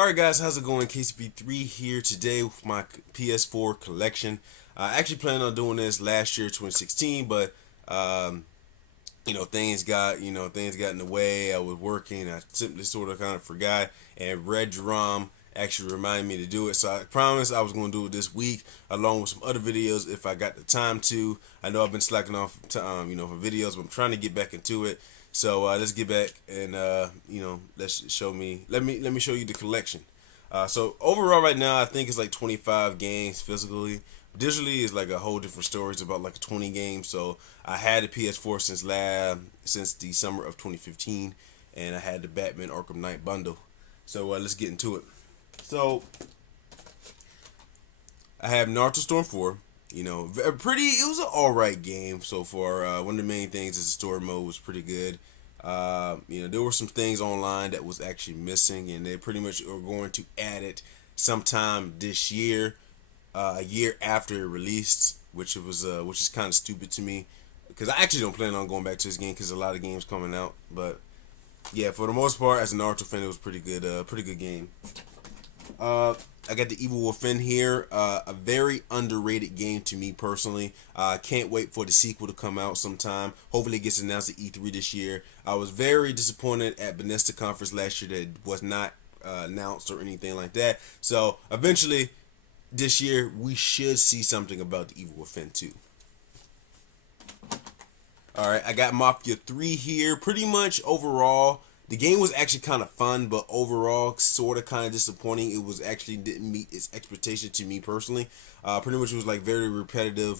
Alright guys, how's it going? KCP3 here today with my PS4 collection. I actually planned on doing this last year, 2016, but things got in the way. I was working, I simply sort of kind of forgot, and Red Drum actually reminded me to do it. So I promised I was going to do it this week, along with some other videos if I got the time to. I know I've been slacking off, for videos, but I'm trying to get back into it. So let's get back and let me show you the collection. So overall, right now, I think it's like 25 games physically. Digitally is like a whole different story. It's about like 20 games. So I had the PS4 since the summer of 2015, and I had the Batman Arkham Knight bundle. So let's get into it. So I have Naruto Storm 4. It was an alright game so far. One of the main things is the story mode was pretty good. There were some things online that was actually missing, and they pretty much are going to add it sometime this year, a year after it released, which is kind of stupid to me, because I actually don't plan on going back to this game because a lot of games coming out. But yeah, for the most part, as a Naruto fan, it was pretty good game. I got the Evil Within here, a very underrated game to me personally. Can't wait for the sequel to come out sometime. Hopefully it gets announced at E3 this year. I was very disappointed at Bethesda conference last year that it was not announced or anything like that. So eventually this year we should see something about the Evil Within 2. Alright, I got Mafia 3 here. Pretty much overall, the game was actually kind of fun, but overall, sort of kind of disappointing. It was actually didn't meet its expectation to me personally. Pretty much it was like very repetitive,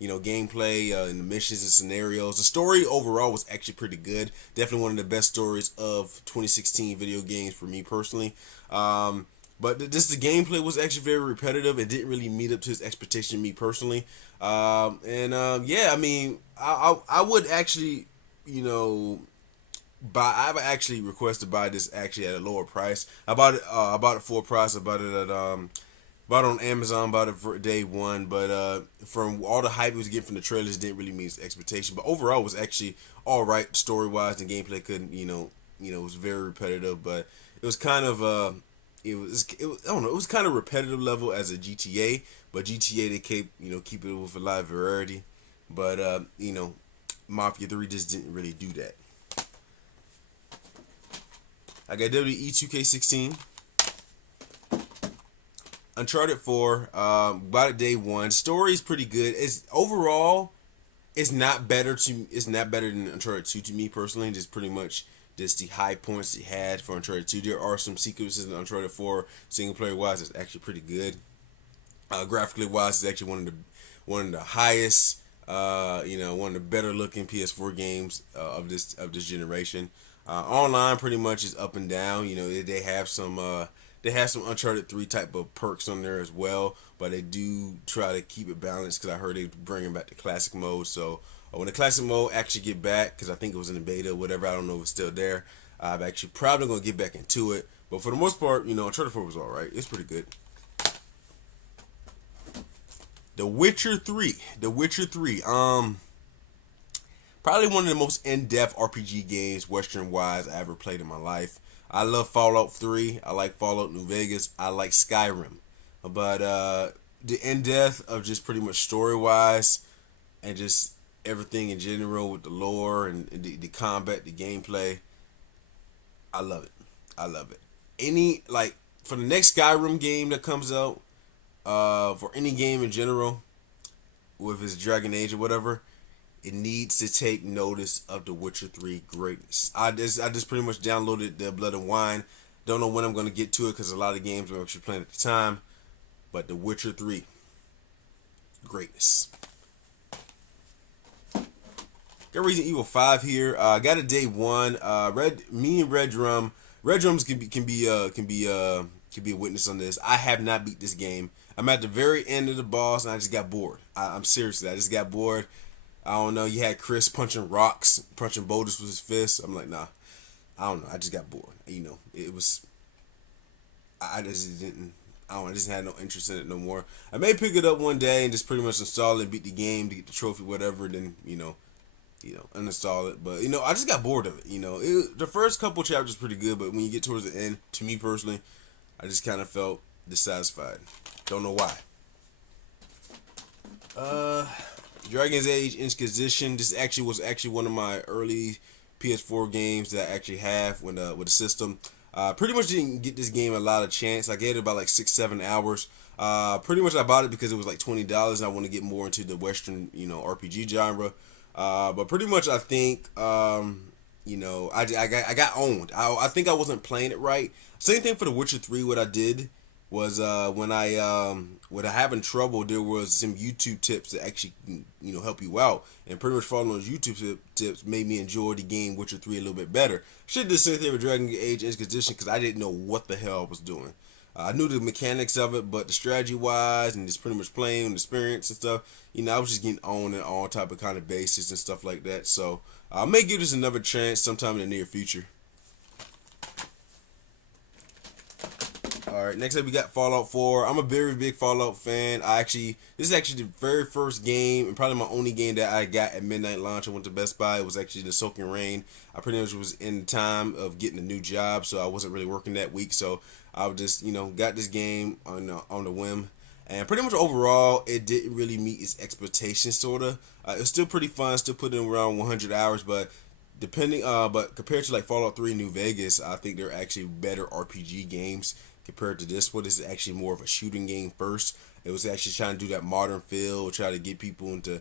gameplay and the missions and scenarios. The story overall was actually pretty good. Definitely one of the best stories of 2016 video games for me personally. But the gameplay was actually very repetitive. It didn't really meet up to its expectation, me personally. I mean, I would actually, I've actually requested to buy this actually at a lower price. I bought it full price. I bought it on Amazon. Bought it for day one. But from all the hype it was getting from the trailers, didn't really meet its expectation. But overall, it was actually all right story wise. The gameplay couldn't, it was very repetitive. But it was kind of I don't know. It was kind of repetitive level as a GTA. But GTA they keep it with a lot of variety. But Mafia 3 just didn't really do that. I got WWE 2K16, Uncharted 4, bought it day one. Story is pretty good. It's not better than Uncharted 2 to me personally. Just pretty much just the high points it had for Uncharted 2. There are some sequences in Uncharted 4 single player wise that's actually pretty good. Graphically wise, it's actually one of the highest, one of the better looking PS4 games of this generation. Online pretty much is up and down. They have some Uncharted 3 type of perks on there as well, but they do try to keep it balanced because I heard they bringing back the classic mode. So when the classic mode actually get back, because I think it was in the beta or whatever, I don't know if it's still there. I'm actually probably gonna get back into it, but for the most part, Uncharted 4 was all right. It's pretty good. The Witcher 3. Probably one of the most in-depth RPG games, Western-wise, I ever played in my life. I love Fallout 3. I like Fallout New Vegas. I like Skyrim. But the in-depth of just pretty much story-wise and just everything in general with the lore and the combat, the gameplay, I love it. I love it. For the next Skyrim game that comes out, for any game in general, with its Dragon Age or whatever, it needs to take notice of The Witcher 3 greatness. I just pretty much downloaded the Blood and Wine. Don't know when I'm going to get to it because a lot of games I'm actually playing at the time. But The Witcher 3 greatness. Got Resident Evil 5 here. Got a day one. Me and Red Drums can be a witness on this. I have not beat this game. I'm at the very end of the boss and I just got bored. I'm seriously, I just got bored. I don't know. You had Chris punching rocks, punching boulders with his fists. I'm like, nah. I don't know. I just got bored. It was. I just didn't. I don't know. I just had no interest in it no more. I may pick it up one day and just pretty much install it, and beat the game to get the trophy, whatever. Then uninstall it. But I just got bored of it. The first couple chapters pretty good, but when you get towards the end, to me personally, I just kind of felt dissatisfied. Don't know why. Uh, Dragon's Age Inquisition. This actually was one of my early PS4 games that I actually have with the system. Pretty much didn't get this game a lot of chance. I gave it about like 6-7 hours. Pretty much I bought it because it was like $20 and I want to get more into the Western, RPG genre. But pretty much I think, I got owned. I think I wasn't playing it right. Same thing for The Witcher 3. What I did was when I having trouble, there was some YouTube tips that actually help you out, and pretty much following those YouTube tips made me enjoy the game Witcher 3 a little bit better. Should have did the same thing with Dragon Age Inquisition because I didn't know what the hell I was doing. I knew the mechanics of it, but the strategy wise and just pretty much playing and experience and stuff, I was just getting on and all type of kind of basis and stuff like that. So I may give this another chance sometime in the near future. All right, next up we got Fallout 4. I'm a very big Fallout fan. This is actually the very first game and probably my only game that I got at midnight launch. I went to Best Buy. It was actually the Soaking Rain. I pretty much was in the time of getting a new job, so I wasn't really working that week. So I just, got this game on the whim. And pretty much overall, it didn't really meet its expectations, sorta. It was still pretty fun. Still put in around 100 hours, but but compared to like Fallout 3 New Vegas, I think they're actually better RPG games compared to this one. This is actually more of a shooting game first. It was actually trying to do that modern feel, try to get people into,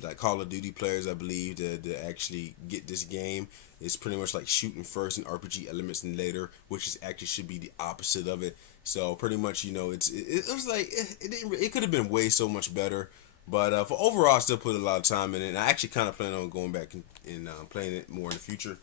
like Call of Duty players, I believe, to actually get this game. It's pretty much like shooting first and RPG elements and later, which is actually should be the opposite of it. So pretty much, it was like it could have been way so much better. But for overall, I still put a lot of time in it. And I actually kind of plan on going back and playing it more in the future.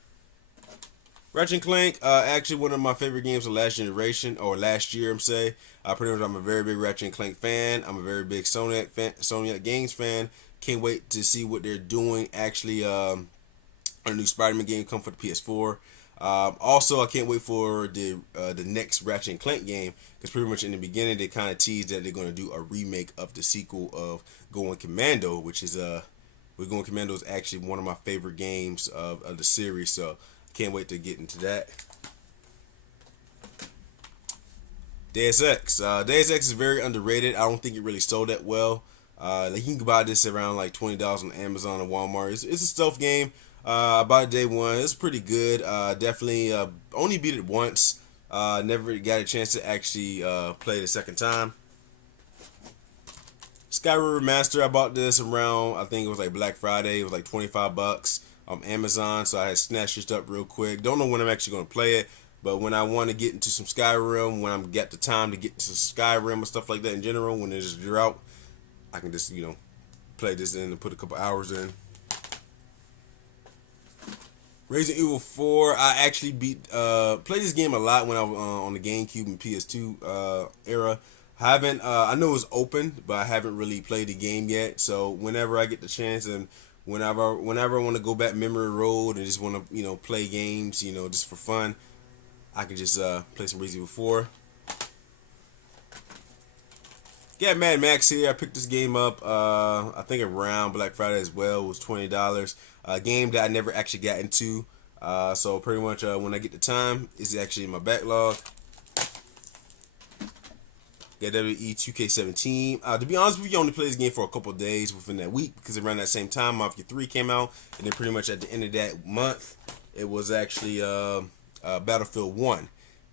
Ratchet Clank, actually one of my favorite games of last generation, or last year, I'm saying. Pretty much, I'm a very big Ratchet Clank fan. I'm a very big Sony Games fan. Can't wait to see what they're doing. Actually, a new Spider-Man game come for the PS4. Also, I can't wait for the next Ratchet Clank game because pretty much in the beginning they kind of teased that they're going to do a remake of the sequel of Going Commando, which is Going Commando is actually one of my favorite games of the series. So can't wait to get into that. Deus Ex. Deus Ex is very underrated. I don't think it really sold that well. Like you can buy this around like $20 on Amazon or Walmart. It's a stealth game. I bought it day one. It's pretty good. Definitely only beat it once. Never got a chance to actually play it a second time. Skyrim Master. I bought this around, I think it was like Black Friday. It was like $25 on Amazon. So I had snatched it up real quick. Don't know when I'm actually going to play it. But when I want to get into some Skyrim, when I'm got the time to get into Skyrim and stuff like that in general, when there's a drought, I can just, play this in and put a couple hours in. Resident Evil 4, I actually played this game a lot when I was on the GameCube and PS2 era. I know it's open, but I haven't really played the game yet. So whenever I get the chance and whenever I want to go back memory road and just want to, play games, just for fun, I can just play some Resident Evil 4. Yeah, Mad Max here. I picked this game up, I think around Black Friday as well. It was $20. A game that I never actually got into. So pretty much when I get the time, it's actually in my backlog. Got WWE 2K17. To be honest with you, I only played this game for a couple days within that week because around that same time, Mafia 3 came out. And then pretty much at the end of that month, it was actually Battlefield 1.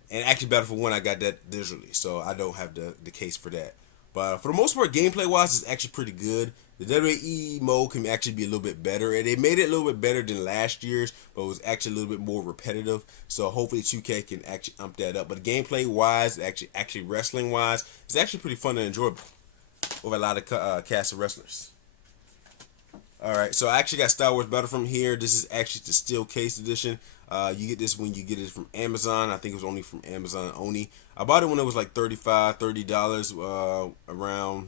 And actually Battlefield 1, I got that digitally. So I don't have the case for that. But for the most part, gameplay-wise, it's actually pretty good. The WWE mode can actually be a little bit better. And they made it a little bit better than last year's, but it was actually a little bit more repetitive. So hopefully 2K can actually ump that up. But gameplay-wise, actually wrestling-wise, it's actually pretty fun and enjoyable with a lot of cast of wrestlers. Alright, so I actually got Star Wars Battlefront here. This is actually the steel case edition. You get this when you get it from Amazon. I think it was only from Amazon only. I bought it when it was like $30 around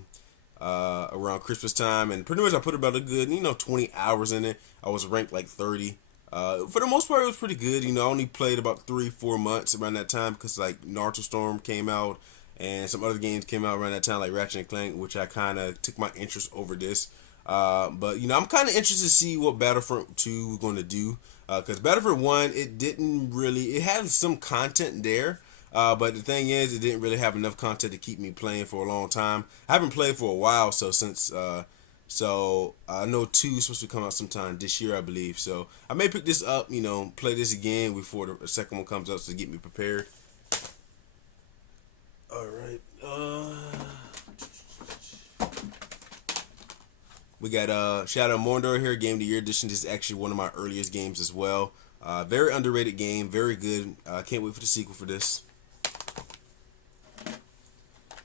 Christmas time, and pretty much I put about a good 20 hours in it. I was ranked like 30. For the most part, it was pretty good. I only played about 3-4 months around that time because like Naruto Storm came out and some other games came out around that time like Ratchet Clank, which I kind of took my interest over this. But I'm kind of interested to see what Battlefront 2 is going to do. Because Battlefield 1, it had some content there, But the thing is, it didn't really have enough content to keep me playing for a long time. I haven't played for a while, so I know 2 is supposed to come out sometime this year, I believe. So I may pick this up, play this again before the second one comes out to get me prepared. All right. We got Shadow of Mordor here, Game of the Year edition. This is actually one of my earliest games as well. Very underrated game, very good. Can't wait for the sequel for this.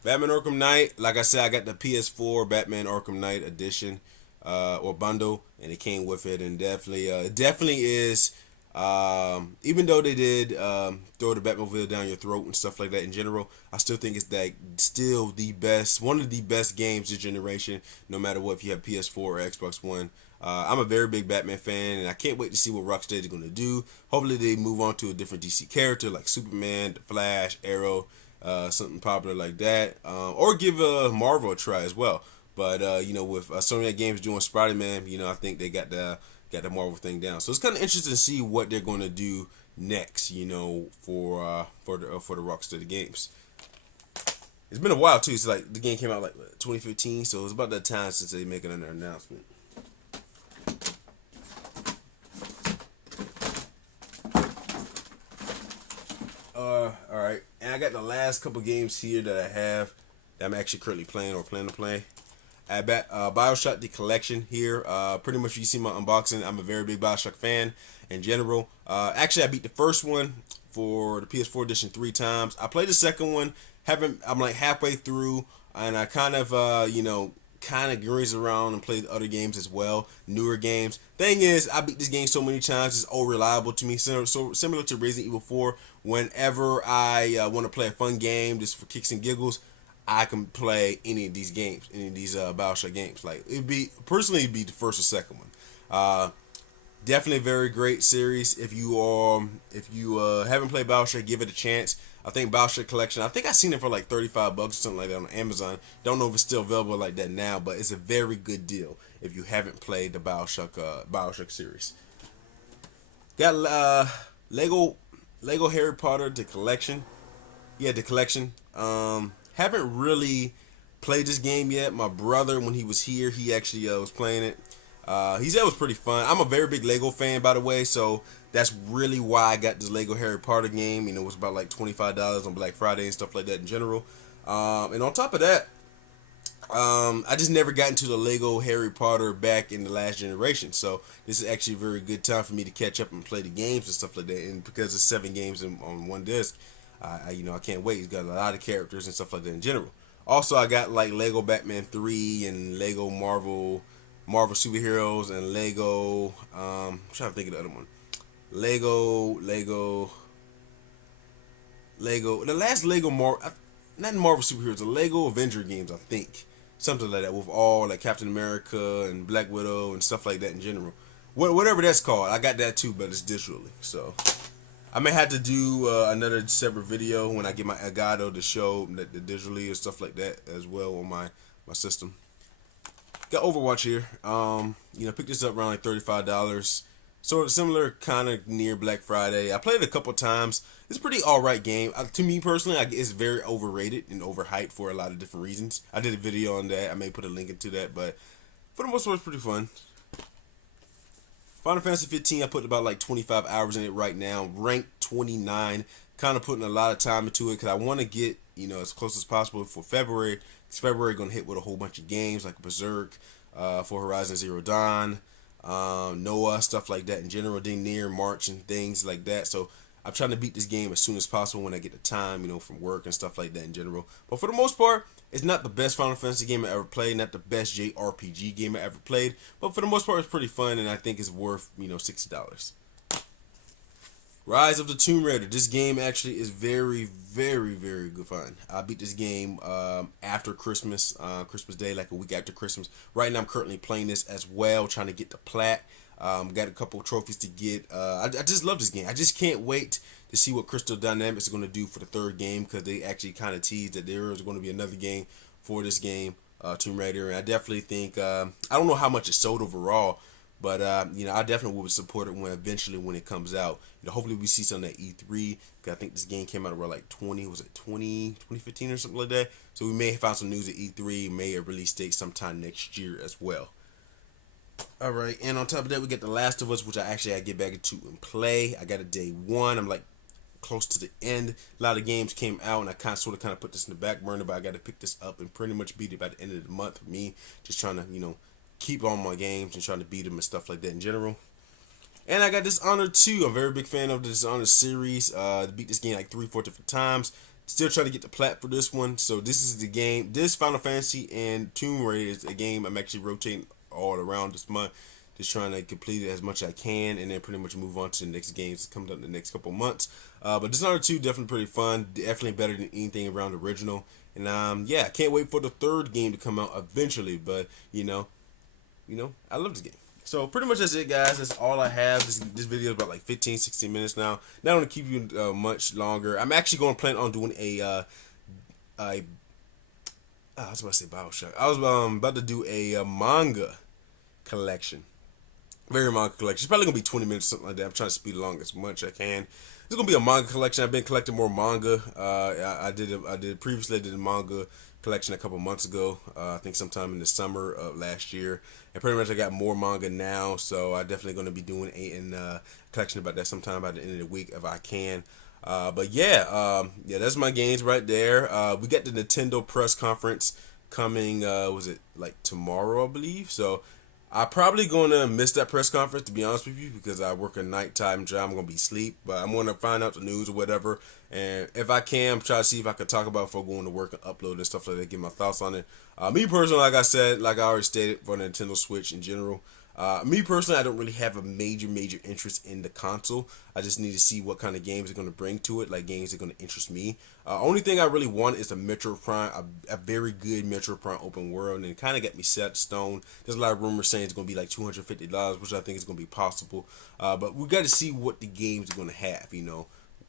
Batman Arkham Knight. Like I said, I got the PS4 Batman Arkham Knight edition or bundle, and it came with it. And definitely is. Even though they did throw the Batmobile down your throat and stuff like that in general, I still think it's still the best, one of the best games this generation. No matter what, if you have PS4 or Xbox One. I'm a very big Batman fan, and I can't wait to see what Rocksteady is going to do. Hopefully, they move on to a different DC character like Superman, The Flash, Arrow, something popular like that, or give Marvel a try as well. But with Sony Games doing Spider-Man, I think they got the Marvel thing down. So it's kind of interesting to see what they're going to do next, for the Rocksteady games. It's been a while too. So like the game came out like 2015, so it's about that time since they making an announcement. All right, and I got the last couple games here that I have that I'm actually currently playing or plan to play. I got Bioshock the Collection here. Pretty much you see my unboxing. I'm a very big Bioshock fan in general. Actually, I beat the first one for the PS4 edition 3 times. I played the second one. I'm like halfway through, and I kind of graze around and play the other games as well, newer games. Thing is, I beat this game so many times, it's all reliable to me. So similar to Resident Evil 4, whenever I want to play a fun game just for kicks and giggles, I can play any of these games, any of these Bioshock games. Like it'd be the first or second one. Definitely a very great series. If you haven't played Bioshock, give it a chance. I think Bioshock Collection. I think I seen it for like $35 or something like that on Amazon. Don't know if it's still available like that now, but it's a very good deal if you haven't played the Bioshock series. Got Lego Harry Potter the Collection. Yeah, the collection. Haven't really played this game yet. My brother, when he was here, he actually was playing it. He said it was pretty fun. I'm a very big Lego fan, by the way, so that's really why I got this Lego Harry Potter game. It was about like $25 on Black Friday and stuff like that in general. And on top of that, I just never got into the Lego Harry Potter back in the last generation. So this is actually a very good time for me to catch up and play the games and stuff like that. And because it's 7 games on one disc, I can't wait. It's got a lot of characters and stuff like that in general. Also, I got like Lego Batman 3 and Lego Marvel superheroes and Lego. I'm trying to think of the other one. Lego. The last Lego not Marvel superheroes, the Lego Avenger games, I think, something like that, with all like Captain America and Black Widow and stuff like that in general. Whatever that's called, I got that too, but it's digitally. So I may have to do another separate video when I get my Elgato to show that the digitally and stuff like that as well on my system. Got Overwatch here. Picked this up around like $35. Sort of similar, kind of near Black Friday. I played it a couple times. It's a pretty alright game. To me personally, it's very overrated and overhyped for a lot of different reasons. I did a video on that. I may put a link into that, but for the most part, it's pretty fun. Final Fantasy 15, I put about like 25 hours in it right now. Ranked 29. Kind of putting a lot of time into it because I want to get, as close as possible for February. Because February going to hit with a whole bunch of games like Berserk, for Horizon Zero Dawn, Noah, stuff like that in general, near March and things like that. So I'm trying to beat this game as soon as possible when I get the time, from work and stuff like that in general. But for the most part, it's not the best Final Fantasy game I ever played, not the best JRPG game I ever played, but for the most part, it's pretty fun, and I think it's worth, $60. Rise of the Tomb Raider. This game actually is very, very, very good fun. I beat this game after Christmas, Christmas Day, like a week after Christmas. Right now, I'm currently playing this as well, trying to get the plat. Got a couple trophies to get. I just love this game. I just can't wait to see what Crystal Dynamics is going to do for the third game, because they actually kind of teased that there is going to be another game for this game, Tomb Raider. And I definitely think, I don't know how much it sold overall, But I definitely will support it when it comes out. Hopefully we see something at E3. I think this game came out around like 2015 or something like that. So we may have found some news at E3. May have release date sometime next year as well. All right, and on top of that, we get The Last of Us, which I actually get back into and play. I got a day one. I'm like close to the end. A lot of games came out, and I kind of put this in the back burner, but I got to pick this up and pretty much beat it by the end of the month. For me, just trying to keep on my games and trying to beat them and stuff like that in general. And I got Dishonored 2. I'm a very big fan of the Dishonored series. Beat this game like 3-4 different times. Still trying to get the plat for this one. So this is the game. This Final Fantasy and Tomb Raider is a game I'm actually rotating all around this month. Just trying to complete it as much as I can and then pretty much move on to the next games that comes up in the next couple months. But Dishonored 2 definitely pretty fun. Definitely better than anything around the original. And I can't wait for the third game to come out eventually. But I love this game. So pretty much that's it, guys. That's all I have. This video is about like 15-16 minutes now. Not going to keep you much longer. I'm actually going to plan on doing I was about to say Bioshock. I was about to do a manga collection. Very manga collection. It's probably going to be 20 minutes, something like that. I'm trying to speed along as much as I can. It's going to be a manga collection. I've been collecting more manga. I did a manga collection a couple months ago. I think sometime in the summer of last year. And pretty much I got more manga now, so I'm definitely going to be doing a collection about that sometime by the end of the week if I can. But that's my games right there. We got the Nintendo press conference coming. Was it like tomorrow, I believe? So I'm probably gonna miss that press conference, to be honest with you, because I work a nighttime job. I'm gonna be asleep, but I'm gonna find out the news or whatever. And if I can, I'm trying to see if I can talk about it before going to work and upload and stuff like that. Get my thoughts on it. Me personally, like I said, like I already stated, for the Nintendo Switch in general. Me personally, I don't really have a major interest in the console. I just need to see what kind of games they're going to bring to it, like games that are going to interest me. Only thing I really want is a Metro Prime, a very good Metro Prime open world, and it kind of got me set in stone. There's a lot of rumors saying it's going to be like $250, which I think is going to be possible. But we got to see what the games are going to have.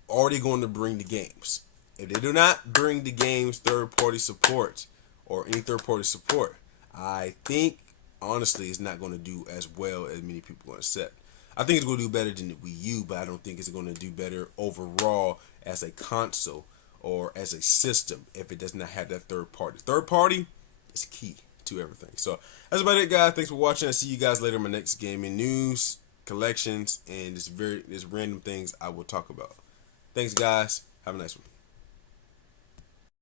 Are they going to bring the games? If they do not bring the games third-party support or any third-party support, I think honestly it's not going to do as well as many people are going to accept. I think it's going to do better than the Wii U, but I don't think it's going to do better overall as a console or as a system if it does not have that third party. Third party is key to everything. So that's about it, guys. Thanks for watching. I'll see you guys later in my next gaming news, collections, and just random things I will talk about. Thanks, guys. Have a nice one.